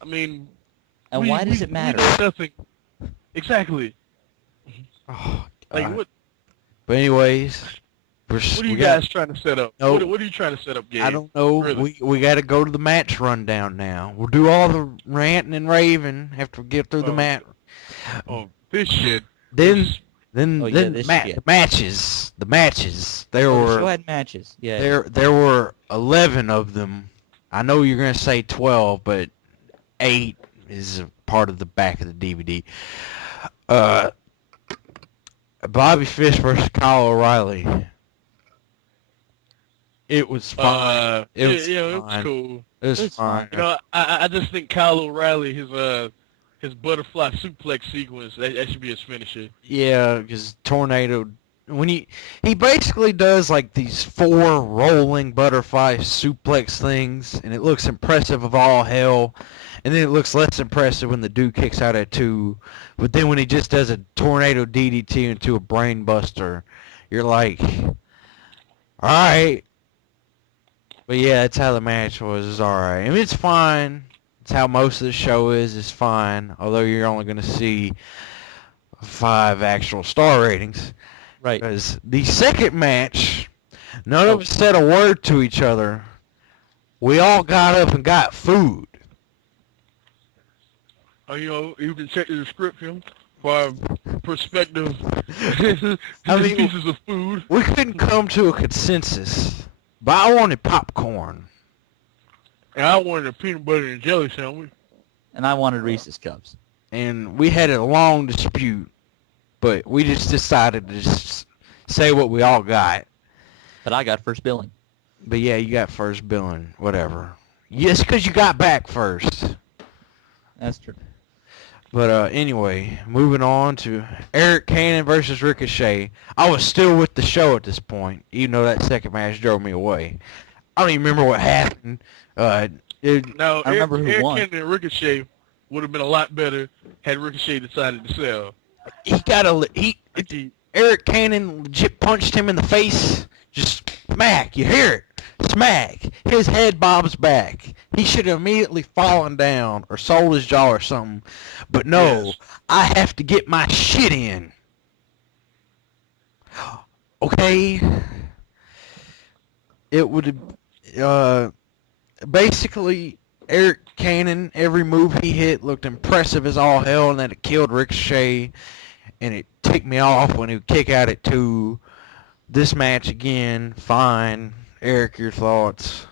I mean, And why does it matter? We know nothing. Exactly. Oh, like what? But anyways, what are you guys trying to set up? Nope. What are you trying to set up, Gabe? I don't know. Really? We got to go to the match rundown now. We'll do all the ranting and raving after we get through the match. Oh, this shit. Then the matches. There were. The show had matches. Yeah. There were 11 of them. I know you're gonna say 12, but 8 is a part of the back of the DVD. Bobby Fish versus Kyle O'Reilly. It was fine. It was cool. It was fine. You know, I just think Kyle O'Reilly, his butterfly suplex sequence, that should be his finisher. Yeah, because Tornado, when he basically does like these 4 rolling butterfly suplex things, and it looks impressive of all hell, and then it looks less impressive when the dude kicks out at 2. But then when he just does a tornado DDT into a brain buster, you're like, all right. But yeah, that's how the match was. It's all right. I mean, it's fine. It's how most of the show is. It's fine. Although you're only going to see 5 actual star ratings. Right. Because the second match, none of us said a word to each other. We all got up and got food. Oh, you know, you can check the description for our perspective. Pieces of food. We couldn't come to a consensus, but I wanted popcorn. And I wanted a peanut butter and jelly sandwich. And I wanted Reese's Cups. And we had a long dispute, but we just decided to just say what we all got. But I got first billing. But yeah, you got first billing, whatever. Yes, because you got back first. That's true. But anyway, moving on to Arik Cannon versus Ricochet. I was still with the show at this point, even though that second match drove me away. I don't even remember what happened. I remember who won. Arik Cannon and Ricochet would have been a lot better had Ricochet decided to sell. Arik Cannon legit punched him in the face. Just smack. You hear it. Smack. His head bobs back. He should have immediately fallen down or sold his jaw or something. But no, yes. I have to get my shit in. Okay. It would have... basically, Arik Cannon, every move he hit looked impressive as all hell, and then it killed Ricochet, and it ticked me off when he would kick out at 2. This match, again, fine. Arik, your thoughts?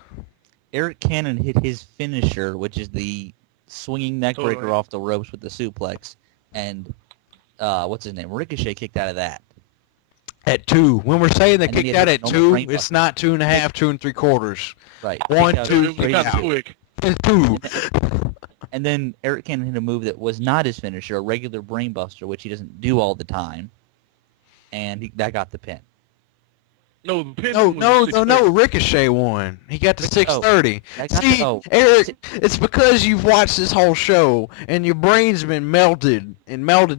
Arik Cannon hit his finisher, which is the swinging neckbreaker off the ropes with the suplex, and what's his name? Ricochet kicked out of that. At 2. When we're saying they kicked out at 2, it's not 2.5, 2 3/4. Right. 1, 2, 3, out. Quick. 2. And then Arik Cannon hit a move that was not his finisher, a regular brainbuster, which he doesn't do all the time, and that got the pin. No, the pin no, Ricochet won. He got the 630. See, Arik, it's because you've watched this whole show, and your brain's been melted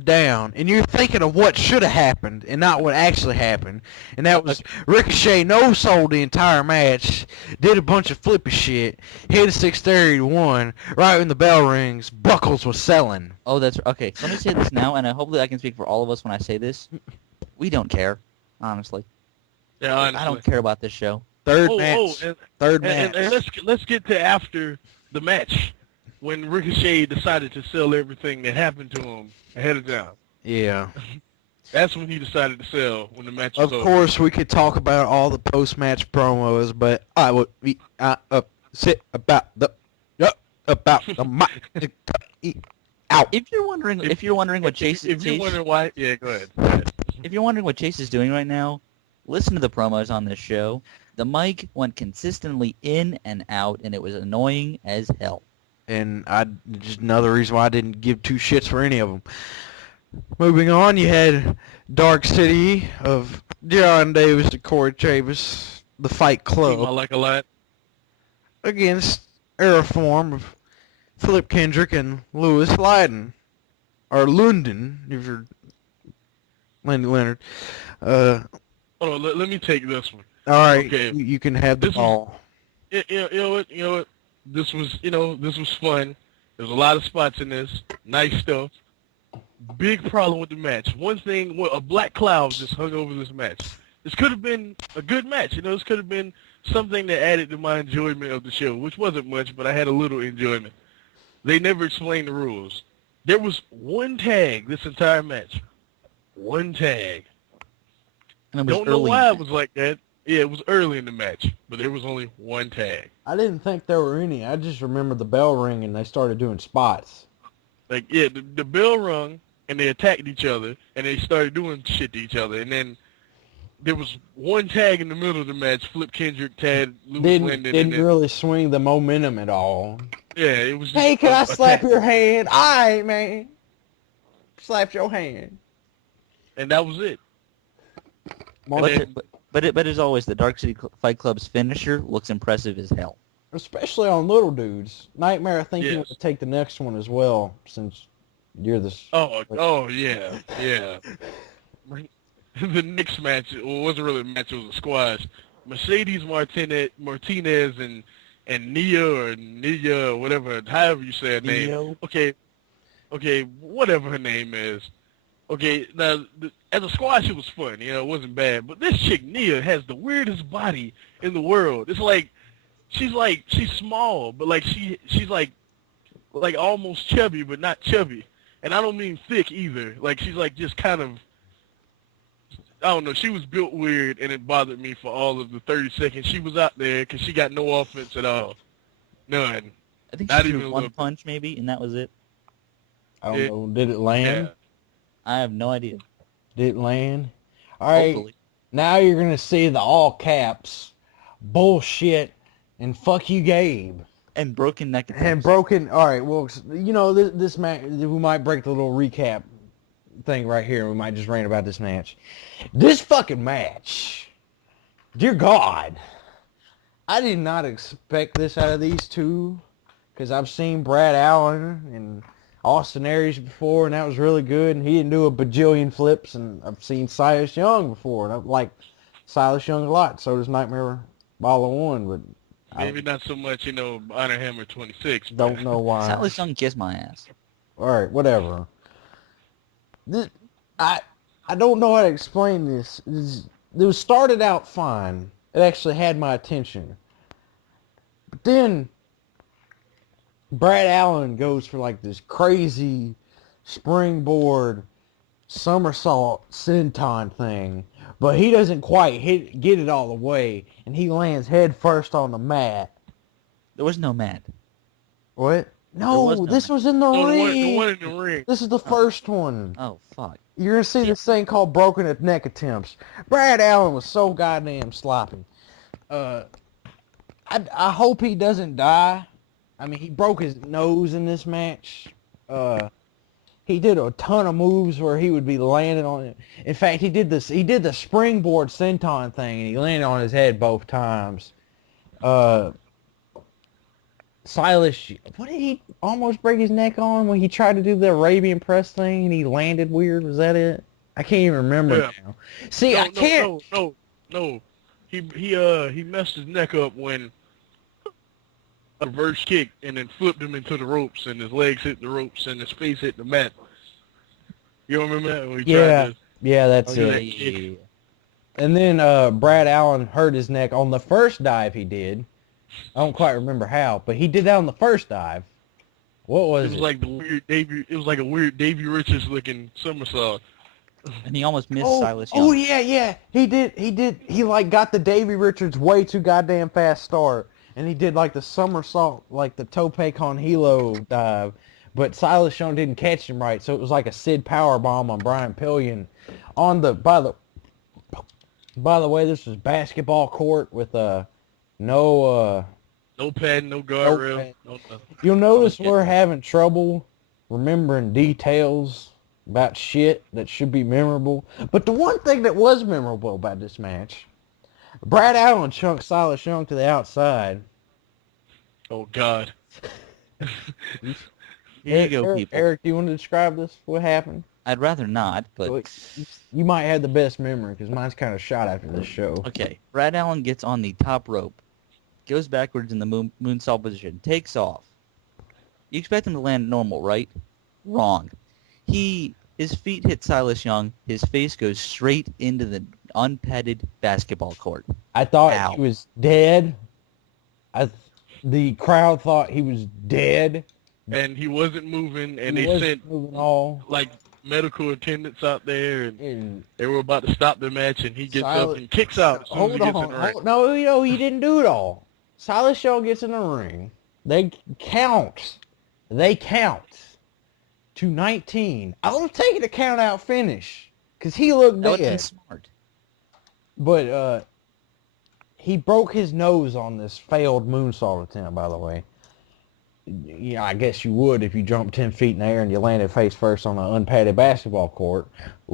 down, and you're thinking of what should have happened, and not what actually happened. And that was Ricochet no-sold the entire match, did a bunch of flippy shit, hit a 630 to 1, right when the bell rings, Buckles was selling. Oh, that's... Okay, so let me say this now, and hopefully I can speak for all of us when I say this. We don't care, honestly. Yeah, honestly. I don't care about this show. Third match. And let's get to after the match when Ricochet decided to sell everything that happened to him ahead of time. Yeah. That's when he decided to sell when the match was over. Of course, we could talk about all the post-match promos, but I would be upset about the out. If you're wondering what Chase is, go ahead. If you're wondering what Chase is doing right now, listen to the promos on this show. The mic went consistently in and out, and it was annoying as hell. And just another reason why I didn't give 2 shits for any of them. Moving on, you had Dark City of John Davis and Corey Chavis, the Fight Club. I like a lot. Against Aeroform of Philip Kendrick and Lewis Lyden. Or London, if you're Landy Leonard. Hold on, let me take this one. All right, okay. You can have the ball. You know what? This was fun. There's a lot of spots in this. Nice stuff. Big problem with the match. One thing, a black cloud just hung over this match. This could have been a good match. You know, this could have been something that added to my enjoyment of the show, which wasn't much, but I had a little enjoyment. They never explained the rules. There was one tag this entire match. One tag. And it was Don't know why it was like that. Yeah, it was early in the match, but there was only one tag. I didn't think there were any. I just remember the bell ring and they started doing spots. Like, yeah, the bell rung, and they attacked each other, and they started doing shit to each other, and then there was one tag in the middle of the match, Flip Kendrick, Tad, Lewis Linden. Didn't really swing the momentum at all. Yeah, it was just Hey, can I slap your hand? All right, man. Slapped your hand. And that was it. But as always, the Dark City Fight Club's finisher looks impressive as hell. Especially on little dudes. Nightmare, I think you Yes. want to take the next one as well, since you're the... Oh, yeah. The next match, well, it wasn't really a match, it was a squash. Mercedes Martinez and Nia or whatever, however you say her name. Neo. Okay, whatever her name is. Okay, now, as a squash, it was fun. You know, it wasn't bad. But this chick, Nia, has the weirdest body in the world. It's like, she's small, but like she's like almost chubby, but not chubby. And I don't mean thick either. Like, she's like just kind of, I don't know. She was built weird, and it bothered me for all of the 30 seconds she was out there because she got no offense at all. None. I think Not she even threw a one little. punch maybe, and that was it. I don't know. Did it land? Yeah. I have no idea. Did it land? All right. Hopefully. Now you're going to see the all caps, bullshit, and fuck you, Gabe. And broken neck And broken. All right. Well, you know, this match, we might break the little recap thing right here. We might just rant about this match. This fucking match. Dear God. I did not expect this out of these two. Because I've seen Brad Allen and Austin Aries before, and that was really good. And he didn't do a bajillion flips. And I've seen Silas Young before, and I like Silas Young a lot. So does Nightmare Ball of One, but Maybe not so much, you know, Honorhammer26. don't know why. Silas Young kissed my ass. All right, whatever. I don't know how to explain this. It was started out fine. It actually had my attention. But then Brad Allen goes for like this crazy springboard somersault senton thing, but he doesn't quite get it all the way, and he lands head first on the mat. There was no mat. What? No, was no this mat. was in the ring. The one in the ring. This is the first one. Oh, fuck. You're going to see this thing called broken neck attempts. Brad Allen was so goddamn sloppy. I hope he doesn't die. I mean, he broke his nose in this match. He did a ton of moves where he would be landing on it. In fact, he did the springboard senton thing, and he landed on his head both times. Silas, what did he almost break his neck on when he tried to do the Arabian press thing and he landed weird? Was that it? I can't even remember now. See, I can't. No. He messed his neck up when a reverse kick and then flipped him into the ropes, and his legs hit the ropes and his face hit the mat. You don't remember that? When he tried to, Yeah, that's Oh, it. yeah. And then Brad Allen hurt his neck on the first dive he did. I don't quite remember how, but he did that on the first dive. What was it? It was like the weird Davey. It was like a weird Davey Richards looking somersault. And he almost missed Silas Young. Oh yeah. He did. He like got the Davey Richards way too goddamn fast start, and he did like the somersault, like the tope con hilo dive. But Silas Young didn't catch him right, so it was like a Sid power bomb on Brian Pillion. By the way, this was basketball court with no pad, no guardrail, no nothing. You'll notice we're having trouble remembering details about shit that should be memorable. But the one thing that was memorable about this match, Brad Allen chunked Silas Young to the outside. Oh God. Here you go, people. Arik, do you want to describe this? What happened? I'd rather not, but... You might have the best memory, because mine's kind of shot after this show. Okay, Brad Allen gets on the top rope, goes backwards in the moonsault position, takes off, You expect him to land normal, right? Wrong. His feet hit Silas Young. His face goes straight into the unpadded basketball court. I thought Ow. he was dead. The crowd thought he was dead. And he wasn't moving, and He they wasn't sent moving all. like medical attendants out there, and And they were about to stop the match, and he gets up Silas- and kicks out as soon as he hold gets on. in the ring. No, he didn't do it all. Silas Young gets in the ring. They count to 19. I was taking a count out finish because he looked That would have been dead. smart. But he broke his nose on this failed moonsault attempt, by the way. Yeah, I guess you would if you jumped 10 feet in the air and you landed face first on an unpadded basketball court.